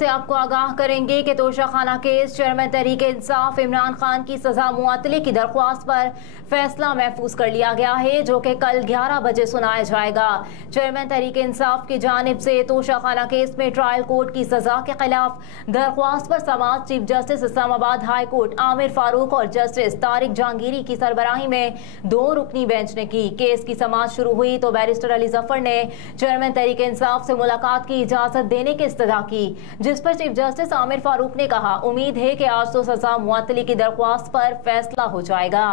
से आपको आगाह करेंगे कि तोशाखाना केस चेयरमैन तहरीक इंसाफ इमरान खान की सजा मुअत्तली की दरख्वास्त पर फैसला महफूज कर लिया गया है, जो कि कल 11 बजे सुनाया जाएगा। चेयरमैन तहरीक इंसाफ की जानिब से तोशाखाना केस में ट्रायल कोर्ट की सजा के खिलाफ दरख्वास्त पर समाअत chief justice Islamabad high court Aamer Farooq और जस्टिस तारिक जहांगीरी की सरबराही में 2 रुकनी बेंच ने की। केस की समाअत शुरू हुई तो बैरिस्टर अली जफर ने चेयरमैन तहरीक इंसाफ से मुलाकात की इजाजत देने की इस्तदा की, जिस पर चीफ जस्टिस आमिर फारूक ने कहा, उम्मीद है कि आज तो सजा मुअत्तली की दरख्वास्त पर फैसला हो जाएगा।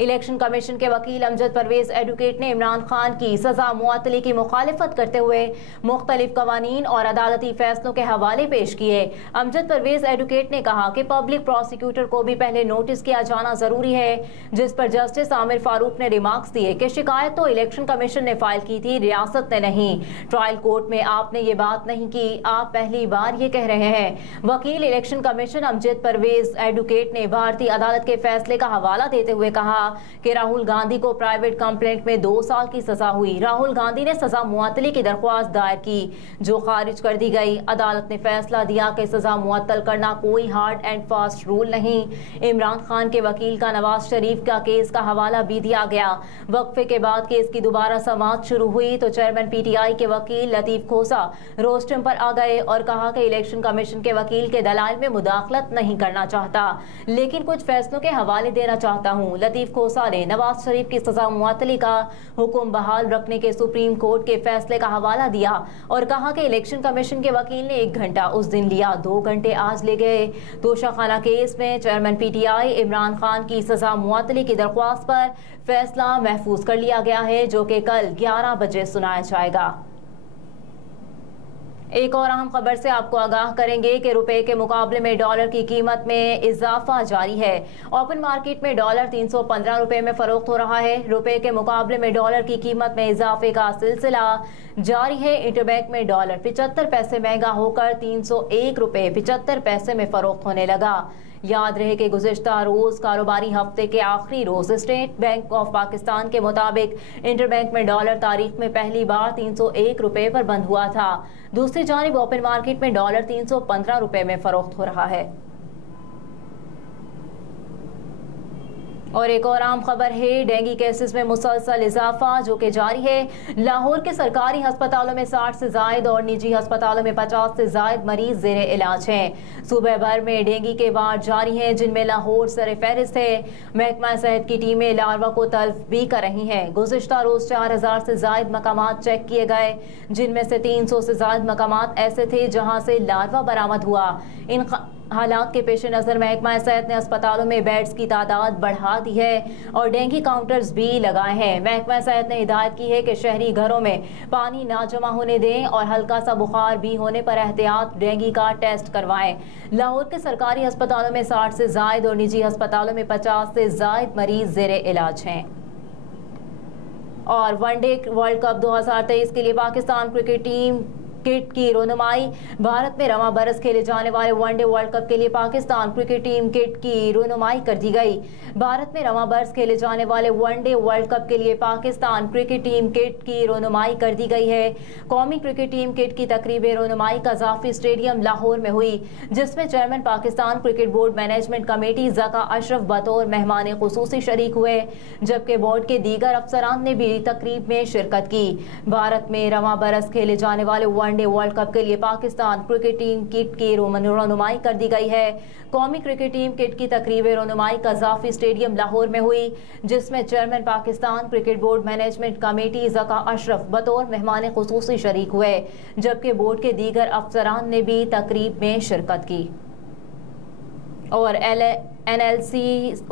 इलेक्शन कमीशन के वकील अमजद परवेज एडवोकेट ने इमरान खान की सजा मुअत्तली की मुखालिफत करते हुए मुख्तलिफ कवानीन और अदालती फैसलों के हवाले पेश किए। अमजद परवेज एडवोकेट ने कहा कि पब्लिक प्रोसिक्यूटर को भी पहले नोटिस किया जाना जरूरी है, जिस पर जस्टिस आमिर फारूक ने रिमार्क्स दिए कि शिकायत तो इलेक्शन कमीशन ने फाइल की थी, रियासत ने नहीं। ट्रायल कोर्ट में आपने ये बात नहीं की, आप पहली बार ये कह रहे हैं। वकील election commission Amjad Parvez advocate ने भारतीय अदालत के फैसले का हवाला देते हुए कहा कि राहुल गांधी को प्राइवेट कंप्लेंट में 2 साल की सजा हुई। राहुल गांधी ने सजा मुअत्तली की दरख्वास्त दायर की, जो खारिज कर दी गई। अदालत ने फैसला दिया कि सजा मुअत्तल करना कोई हार्ड एंड फास्ट रूल नहीं। इमरान खान के वकील का नवाज शरीफ का केस का हवाला भी दिया गया। वक्फे के बाद केस की दोबारा समाअत शुरू हुई तो चेयरमैन पीटीआई के वकील लतीफ खोसा रोस्टम पर आ गए और कहा कि इलेक्शन कमीशन के वकील के दलाइल में मुदाखलत नहीं करना चाहता, लेकिन कुछ फैसलों के हवाले देना चाहता हूं। लतीफ खोसा ने नवाज शरीफ की सजा मुअत्तली का हुक्म बहाल रखने के सुप्रीम कोर्ट के फैसले का हवाला दिया और कहा कि इलेक्शन कमीशन के वकील ने 1 घंटा उस दिन लिया, 2 घंटे आज ले गए। तोशाखाना केस में चेयरमैन पीटीआई इमरान खान की सजा मुअत्तली की दरख्वास्त पर फैसला महफूज कर लिया गया है, जो कि कल 11 बजे सुनाया जाएगा। एक और अहम खबर से आपको आगाह करेंगे कि रुपए के मुकाबले में डॉलर की कीमत में इजाफा जारी है। ओपन मार्केट में डॉलर 315 रुपए में फरोख्त हो रहा है। रुपए के मुकाबले में डॉलर की कीमत में इजाफे का सिलसिला जारी है। इंटरबैंक में डॉलर 75 पैसे महंगा होकर 301 रुपए 75 पैसे में फरोख्त होने लगा। याद रहे कि गुज़िश्ता रोज कारोबारी हफ्ते के आखिरी रोज स्टेट बैंक ऑफ पाकिस्तान के मुताबिक इंटरबैंक में डॉलर तारीख में पहली बार 301 रुपए पर बंद हुआ था। दूसरी जानिब ओपन मार्केट में डॉलर 315 रुपए में फरोख्त हो रहा है। और एक और आम खबर है, डेंगू केसेस में मुसलसल इजाफा जो कि जारी है। लाहौर के सरकारी अस्पतालों में 60 से जायद और निजी अस्पतालों में 50 से जायद मरीज ज़ेरे इलाज हैं। सूबे भर में डेंगू के वार्ड जारी हैं, जिनमें लाहौर सर फहरिस्त है। महकमा सेहत की टीमें लार्वा को तल्फ भी कर रही हैं। गुज़िश्ता रोज 4000 से जायद मकामात चेक किए गए, जिनमें से 300 से जायद मकामात ऐसे थे जहाँ से लार्वा बरामद हुआ। इन हालात के पेश नज़र महकमा सेहत ने अस्पतालों में बेड्स की तादाद बढ़ा दी है और डेंगू काउंटर्स भी लगाए हैं। महकमा सेहत ने हिदायत की है कि शहरी घरों में पानी ना जमा होने दें और हल्का सा बुखार भी होने पर एहतियात डेंगू का टेस्ट करवाएं। लाहौर के सरकारी अस्पतालों में 60 से जायद और निजी अस्पतालों में 50 से जायद मरीज ज़ेरे इलाज हैं। और वनडे वर्ल्ड कप 2023 के लिए पाकिस्तान क्रिकेट टीम किट की रोनुमाई। भारत में रवां बरस खेले जाने वाले वनडे वर्ल्ड कप के लिए पाकिस्तान क्रिकेट टीम किट की रोनुमाई कर दी गई। भारत में रवां बरस खेले जाने वाले वनडे वर्ल्ड कप के लिए पाकिस्तान क्रिकेट टीम किट की रोनुमाई कर दी गई है। कौमी क्रिकेट टीम किट की तकरीब रोनुमाई कज़ाफी स्टेडियम लाहौर में हुई, जिसमें chairman Pakistan cricket board management committee Zaka Ashraf बतौर मेहमान खुसूसी शरीक हुए, जबकि बोर्ड के दीगर अफसरान ने भी तकरीब में शिरकत की। भारत में रवां बरस खेले जाने वाले वनडे वर्ल्ड कप के लिए पाकिस्तान क्रिकेट टीम किट की रोनुमाई कर दी गई है। कौमी क्रिकेट टीम किट की तकरीब रोनुमाई कज़ाफी स्टेडियम लाहौर में हुई, जिसमें chairman Pakistan cricket board management committee Zaka Ashraf बतौर मेहमान खुसूसी शरीक हुए, जबकि बोर्ड के दीगर अफसरान ने भी तकरीब में शिरकत की। और NLC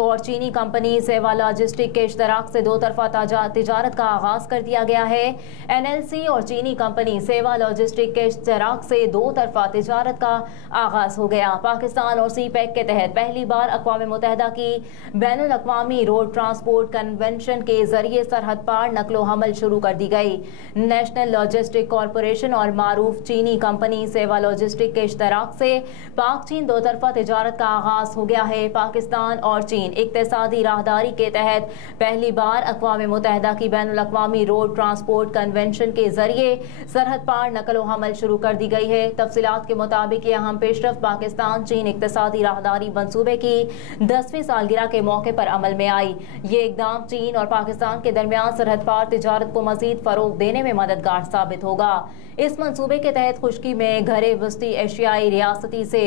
और चीनी कंपनी सेवा लॉजिस्टिक के इश्तराक से 2 तरफा तिजारत का आगाज कर दिया गया है। NLC और चीनी कंपनी सेवा लॉजिस्टिक के इश्तराक से 2 तरफा तिजारत का आगाज हो गया। पाकिस्तान और CPEC के तहत पहली बार अक़वाम मुत्तहिदा की बैनुल अक़वामी रोड ट्रांसपोर्ट कन्वेंशन के जरिए सरहद पार नकलो हमल शुरू कर दी गई। नेशनल लॉजिस्टिक कॉरपोरेशन और मारूफ चीनी कंपनी सेवा लॉजिस्टिक के इश्तराक से पाक चीन 2 तरफा तिजारत का आगाज हो गया है। पाकिस्तान और चीन इक्तिसादी राहदारी के तहत पहली बार अक़वाम मुत्तहिदा की बैनुल-अक़वामी रोड ट्रांसपोर्ट कन्वेंशन के जरिए सरहद पार नकल व हमल शुरू कर दी गई है। तफसीलात के मुताबिक ये अहम पेशरफ्त पाकिस्तान चीन इक्तिसादी राहदारी मंसूबे की 10वीं सालगिरह के मौके पर अमल में आई। ये इकदाम चीन और पाकिस्तान के दरमियान सरहद पार तिजारत को मजीद फरोग देने में मददगार साबित होगा। इस मंसूबे के तहत खुश्की में घरे वस्ती एशियाई रियासती से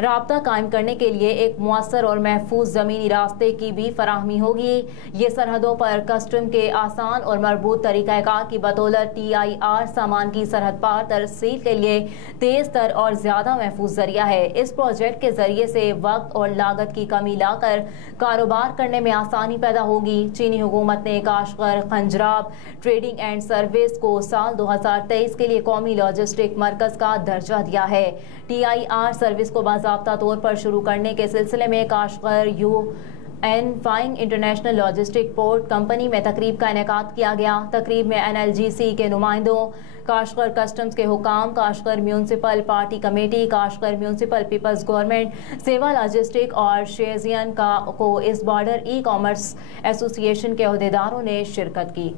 राब्ता कायम करने के लिए एक मुअस्सर और महफूज ज़मीनी रास्ते की भी फराहमी होगी। ये सरहदों पर कस्टम के आसान और मरबूत तरीक़ाकार की बदौलत TIR सामान की सरहद पार तरसील के लिए तेज़ तर और ज़्यादा महफूज जरिया है। इस प्रोजेक्ट के जरिए से वक्त और लागत की कमी लाकर कारोबार करने में आसानी पैदा होगी। चीनी हुकूमत ने काशगर खंजराब ट्रेडिंग एंड सर्विस को साल 2023 के लिए कौमी लॉजिस्टिक मरकज़ का दर्जा दिया है। TIR सर्विस को बाज़ाब्ता तौर पर शुरू करने के सिलसिले में Kashgar UN frying international logistic port company में तकरीब का इनेकाद किया गया। तकरीब में NLGC के नुमाइंदों, काशगर कस्टम्स के हुकाम, Kashgar municipal party committee, Kashgar municipal people's government, सेवा लॉजिस्टिक और शेजियन को इस बॉर्डर ई-कॉमर्स एसोसिएशन के अहदेदारों ने शिरकत की।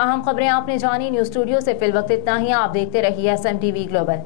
अहम खबरें आपने जानी। न्यूज़ स्टूडियो से फिल वक्त इतना ही। आप देखते रहिए SMTV ग्लोबल।